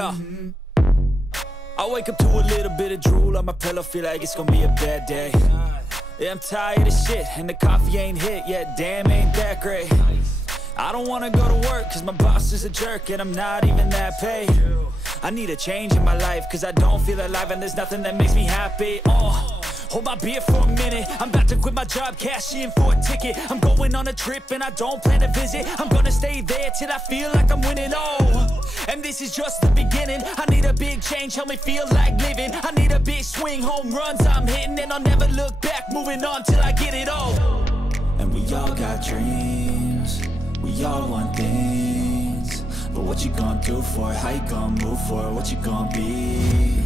Yeah. I wake up to a little bit of drool on my pillow, feel like it's gonna be a bad day. Yeah, I'm tired of shit, and the coffee ain't hit yet, damn ain't that great. I don't wanna go to work, cause my boss is a jerk, and I'm not even that paid. I need a change in my life, cause I don't feel alive, and there's nothing that makes me happy. Hold my beer for a minute, I'm about to quit my job, cash in for a ticket. I'm going on a trip and I don't plan to visit. I'm gonna stay there till I feel like I'm winning, and this is just the beginning. I need a big change, help me feel like living. I need a big swing, home runs I'm hitting, and I'll never look back, moving on till I get it all. And we all got dreams, we all want things, but what you gonna do for it? How you gonna move for it? What you gonna be?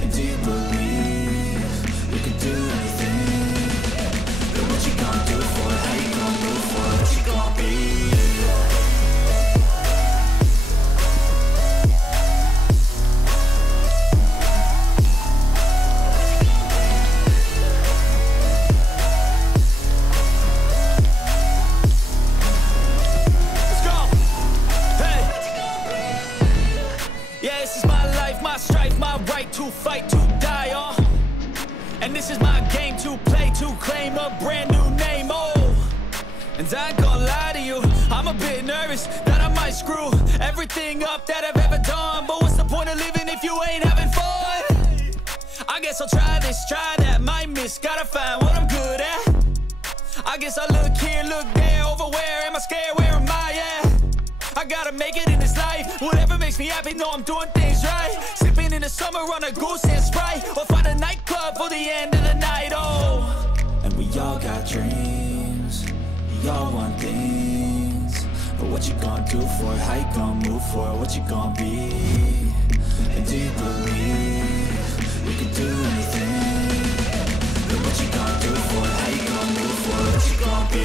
And do you believe you can do anything? But what you gonna do for it? How you gonna move for it? What you gonna be? Let's go! Hey! Yeah, this is my life, my strife, my right to fight, to die, and this is my game to play, to claim a brand new name, and I ain't gonna lie to you, I'm a bit nervous that I might screw everything up that I've ever done. But what's the point of living if you ain't having fun? I guess I'll try this, try that, might miss, gotta find what I'm good at. I guess I look here, look there, over where am I scared, where am I at? I gotta make it in this life, whatever makes me happy, know I'm doing things right. Sipping in the summer on a goose and Sprite, or find a nightclub for the end of the night, And we all got dreams, we all want things, but what you gonna do for it? How you gonna move for it? What you gonna be? And do you believe you can do anything? But what you gonna do for it? How you gonna move for it? What you gonna be?